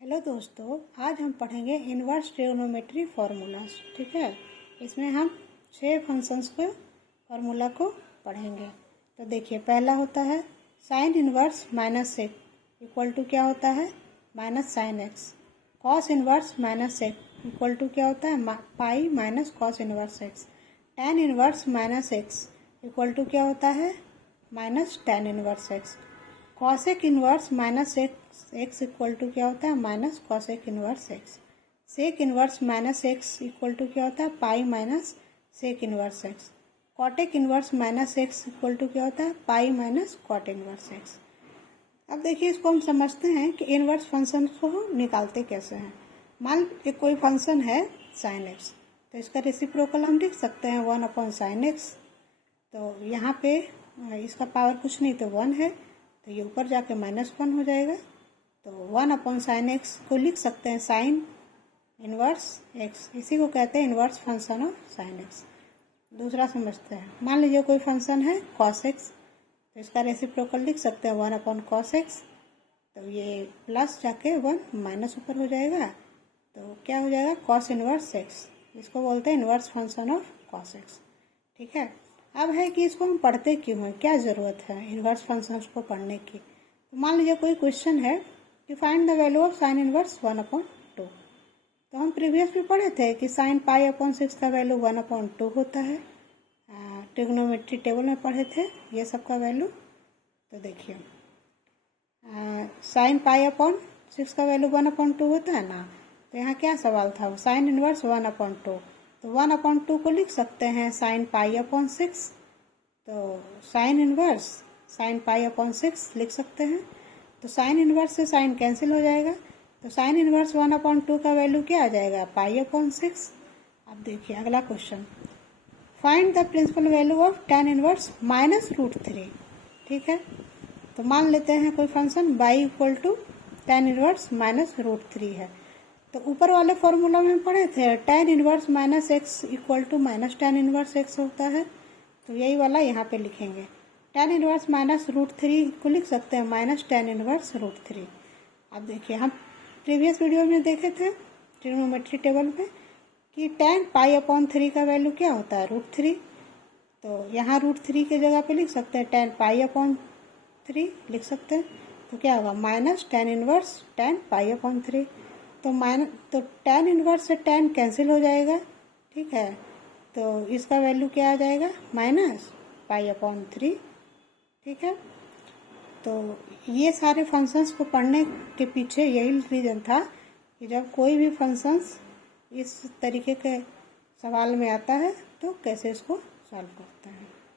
Hello दोस्तों, आज हम पढ़ेंगे इनवर्स ट्रिग्नोमेट्री फार्मूलास। ठीक है, इसमें हम 6 फंक्शंस को फार्मूला को पढ़ेंगे। तो देखिए, पहला होता है sine inverse minus x equal to क्या होता है minus sine x. Cos inverse minus x equal to क्या होता है pi minus cos inverse x. Tan inverse minus x equal to क्या होता है minus tan inverse x. Cosec inverse minus x equal to क्या होता है minus cosec inverse x. Sec inverse minus x equal to क्या होता है pi minus sec inverse x. कॉटेक inverse minus x equal to क्या होता है pi minus cot inverse x. अब देखिए, इसको हम समझते हैं कि इनवर्स फंक्शन को निकालते कैसे हैं। मान लीजिए कोई फंक्शन है साइन एक्स, तो इसका रेसिप्रोकल हम लिख सकते हैं 1/sin x। तो यहाँ पे इसका पावर कुछ नहीं तो 1 है, तो ये ऊपर जाके -1 हो जाएगा। तो 1/sin x को लिख सकते हैं साइन इनवर्स x, इसी को कहते हैं inverse function of sine x। दूसरा समझते हैं, मान लीजिए कोई फंक्शन है cos x, तो इसका रेसिप्रोकल लिख सकते हैं 1/cos x। तो ये प्लस जाके 1 माइनस ऊपर हो जाएगा, तो क्या हो जाएगा cos इनवर्स x। इसको बोलते हैं inverse function of cos x। ठीक है, अब है कि इसको हम पढ़ते क्यों हैं, क्या ज़रूरत है इनवर्स फंक्शंस को पढ़ने की। तो मान लीजिए कोई क्वेश्चन है कि find the value of sine inverse 1/2। तो हम प्रीवियस में पढ़े थे कि साइन पाई/6 का वैल्यू 1/2 होता है। ट्रिग्नोमेट्री टेबल में पढ़े थे ये सब का वैल्यू। तो देखिए, साइन पाई/6 का वैल्यू 1/2 होता है ना। तो यहाँ क्या सवाल था, साइन इनवर्स 1/2। तो 1/2 को लिख सकते हैं साइन पाई/6। तो साइन इनवर्स साइन पाई/6 लिख सकते हैं। तो साइन इनवर्स से साइन कैंसिल हो जाएगा, तो साइन इनवर्स 1/2 का वैल्यू क्या आ जाएगा पाई/6। अब देखिए अगला question, find the principal value of tan inverse -√3। ठीक है, तो मान लेते हैं कोई function y equal to tan inverse -√3 है। तो ऊपर वाले फॉर्मूला में हम पढ़े थे tan inverse -x equal to -tan inverse x होता है। तो यही वाला यहाँ पे लिखेंगे, tan इनवर्स -√3 को लिख सकते हैं -tan इनवर्स √3। अब देखिए, हम प्रीवियस वीडियो में देखे थे ट्रिग्नोमेट्री टेबल में कि tan पाई/3 का वैल्यू क्या होता है √3। तो यहाँ √3 के जगह पे लिख सकते हैं tan पाई/3 लिख सकते हैं। तो क्या होगा -tan इनवर्स tan पाई/3। तो tan इनवर्स से tan कैंसिल हो जाएगा। ठीक है, तो इसका वैल्यू क्या आ जाएगा -पाई/3। ठीक है, तो ये सारे फंक्शंस को पढ़ने के पीछे यही रीज़न था कि जब कोई भी फंक्शंस इस तरीके के सवाल में आता है तो कैसे इसको सॉल्व करते हैं।